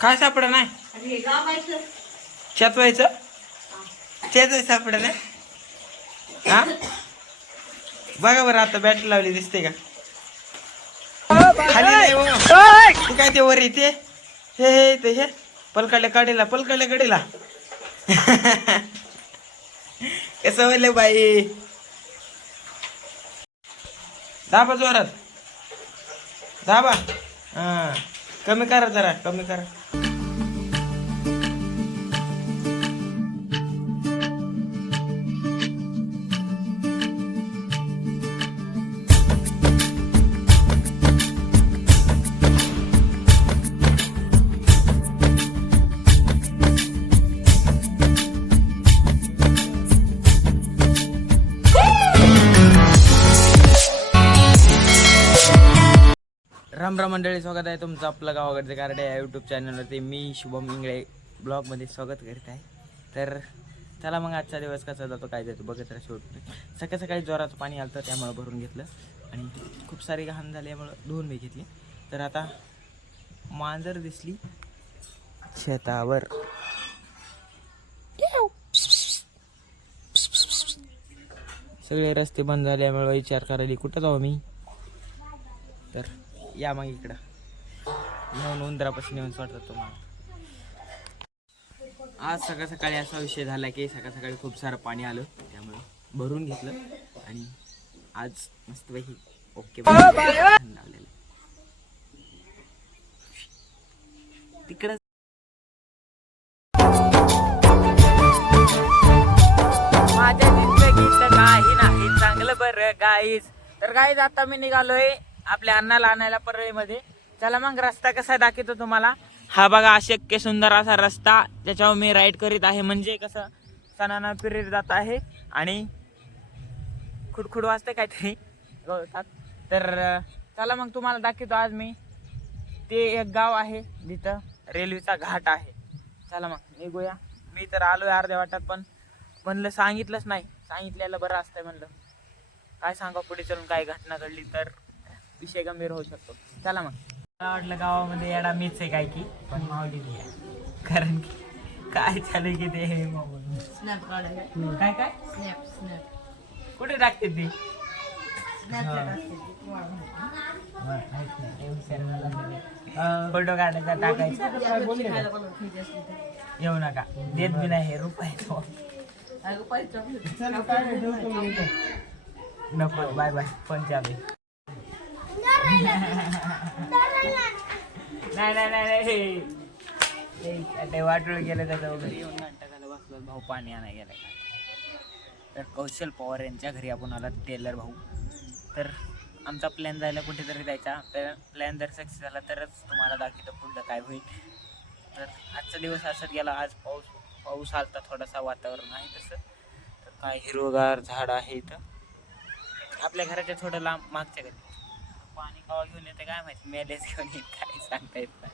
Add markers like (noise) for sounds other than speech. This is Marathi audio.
काय सापडा नाही? चेतवायचं चेतवाय सापडा नाही? हा? बघा बरं आता बॅटरी लावली दिसते का? खाली काय ते वर येते? हे हे ते हे. पलकाडल्या कडेला पलकाडल्या कडेला (laughs) कसं होईल बाई? दाबा जोरात. दाबा. हा. कमी करा जरा कमी करा. राम राम मंडळी स्वागत आहे तुमचं आपलं गावाकडचं कार्ड या यूट्यूब चॅनलवरती मी शुभम इंगळे ब्लॉगमध्ये स्वागत करीत आहे. तर चला मग आजचा दिवस कसा जातो काय जातो बघत राहा शेवट. सकाळ सकाळी जोराचं पाणी आलं त्यामुळं भरून घेतलं. आणि खूप सारी घाण झाल्यामुळं धुवून मी घेतली. तर आता मांजर दिसली शेतावर. सगळे रस्ते बंद झाल्यामुळं विचार करायला कुठं जाऊ मी? तर या मग इकडं. येऊन उंदरापासून येऊन वाटत तुम्हाला. आज सकाळ सकाळी असा विषय झाला की सकाळ सकाळी खूप सारं पाणी आलं त्यामुळं भरून घेतलं आणि आज मस्तपैकी ओके लावलेलं. तिकडं माझ्या जिंदगीत काही नाही चांगलं बरं गाईज तर गाईज आता मी निघालोय. आपल्या अन्नाला आणायला परळीमध्ये. चला मग रस्ता कसा दाखवतो तुम्हाला. हा बघा अशक्य सुंदर असा रस्ता त्याच्यावर मी राईड करीत आहे. म्हणजे कसं सणाना पिरियड जात आहे. आणि खुडखुड वाजते काहीतरी. गवतात तर चला मग तुम्हाला दाखवतो आज मी. ते एक गाव आहे जिथं रेल्वेचा घाट आहे. चला मग निघूया. मी तर आलो आहे अर्ध्या वाटात पण म्हणलं सांगितलंच नाही. सांगितल्याला बरं असतंय म्हणलं. काय सांगा पुढे चलून काय घटना घडली तर. विषय गंभीर होऊ शकतो. चला मग. मला वाटलं गावामध्ये येडा मीच आहे काय की पण मावली नाही आहे. कारण की काय झालं की ते हे मावळलं. स्नॅप काढायला काय काय? स्नॅप स्नॅप कुठे टाकते ते? फोटो काढायचा टाकायचा. येऊ नका. देत बी नाही हे रुपये तो. नको बाय बाय. पंजाबी नाही नाही नाही नाही ते वाटोळ गेलं त्याचं वगैरे येऊन नाटकाला बसलो भाऊ पाणी आणाय गेलाय तर कौशल पवार यांच्या घरी आपण आला. टेलर भाऊ तर आमचा प्लॅन जायला कुठेतरी जायचा प्लॅन जर सक्सेस झाला तरच तुम्हाला दाखवतो पुढलं काय होईल. तर आजचा दिवस असत गेला आज पाऊस पाऊस आलता थोडासा वातावरण आहे तसं. तर काय हिरवगार झाड आहे इथं आपल्या घराच्या थोडं लांब मागच्या घरी. पाणी कवा घेऊन येते काय माहिती मेलेच घेऊन येत काय सांगता येत नाही.